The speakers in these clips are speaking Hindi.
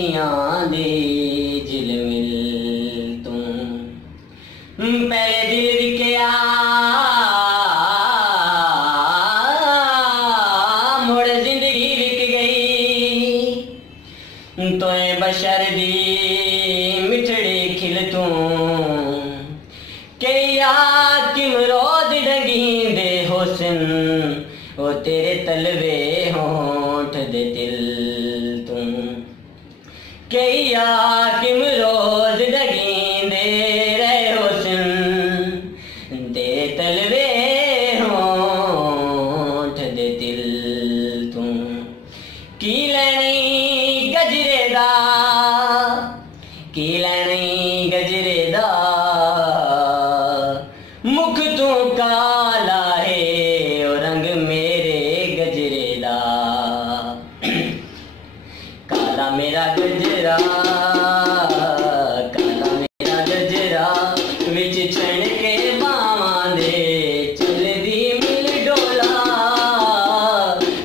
अखियां दे झिलमिल तू पहले दिल विकिया मुड़ जिंदगी विक गई तोए बशर दी मिठड़ी खिल तू किया किम रोद ढंगी दे हुस्न ओ तेरे तलवे होंठ दे दिल तू किया किम रोज ढंगी दे रहे हुस्न तेरे तलवे होंठ दे दिल तू की लैनी गजरे दा की लैनी गजरे दा मुख तू काला है और रंग मेरे गजरे दा काला मेरा गजरा काला मेरा गजरा विच छण के बावां दे चलदी मिल डोला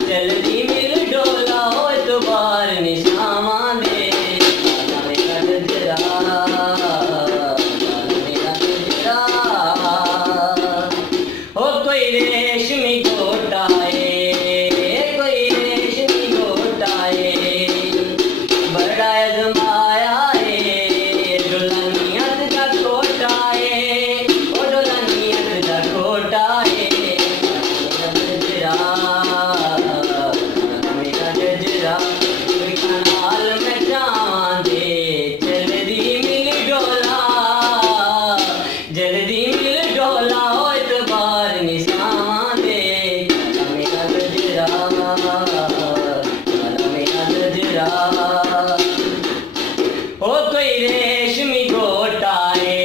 चलदी मिल डोला ओ तो बार निशावां दे काला मेरा गजरा काला मेरा गजरा ओ कोई रेशमी गोटाए कोई रेशमी गोटाए बड़ा अजमाया है दुल्हनियत का खोटा है ओ दुल्हनियत का खोटा है गजरा मेरा गजरा कनाल में जावां दे जल्दी मिल डोला जल्दी मिल डोला ओ इतबार निशान दे काला मेरा गजरा काला मेरा गजरा ओ कोई रेशमी गोटाए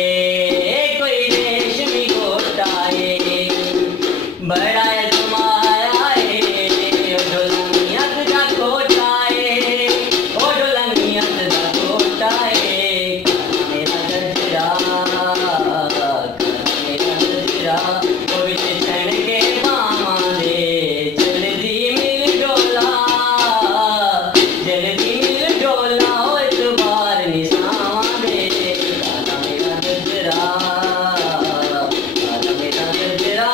कोई रेशमी गोटाए बड़ा अजमाया है ओ दुल्हनियत का खोटा है ओ दुल्हनियत का खोटा है काला मेरा गजरा काला मेरा गजरा ओ विच छण के बावां दे जल्दी मिल डोला जल्दी मिल डोला ओ इतबार निशान दे काला मेरा गजरा काला मेरा गजरा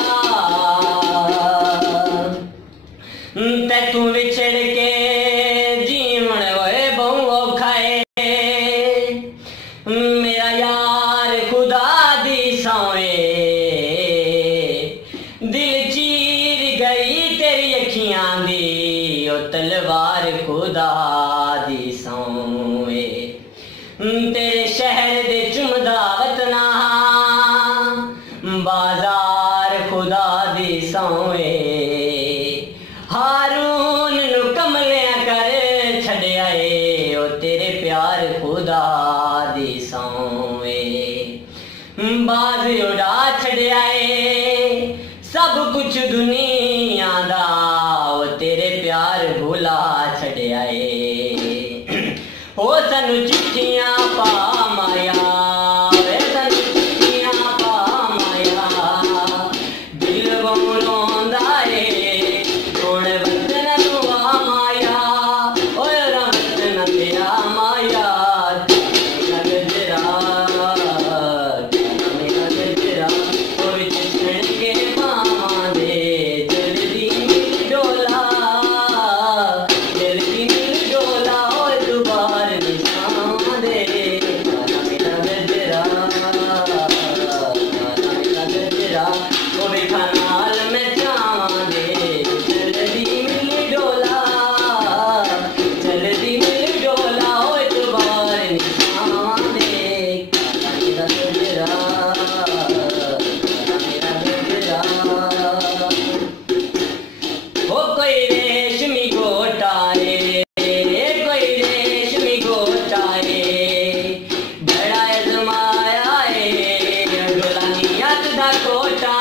ते तू विछड़ के जीवन होए बहु औखा है मेरा यार खुदा दी सौए दिल चीर गई तेरी अखियां दी ओ तलवार खुदा दी सौए तेरे शहर दे चुमदा वतना बाजार खुदा दी सौए हारून नु कमलिया कर छड़िया ए ओ तेरे प्यार खुदा दी सौए बाज उड़ा छड़िया ए सब कुछ दुनिया दा ओ तेरे प्यार भुला छड़िया ए ओ सानू चिट्ठियां पा माया वे सानू चिट्ठियां पा माया दिल बहु रोंदा ए हुण वतन नू आ माया ओए रा वतन तेरा माया मेरा गजरा मेरा गजरा ओ विच छण के बावां दे जल्दी मिल डोला जल्दी मिल डोला ओ दुबार निशान दे काला मेरा गजरा काला मेरा गजरा ओ विखा नाल में जावां दे जल्दी मिल डोला जल्दी मिल डोला ओ दुबार निशान दे काला मेरा गजरा काला मेरा गजरा ओ कोई रेशमी गोटाए कोई रेशमी गोटाए बड़ा अजमाया है दुल्हनियत दा कोटा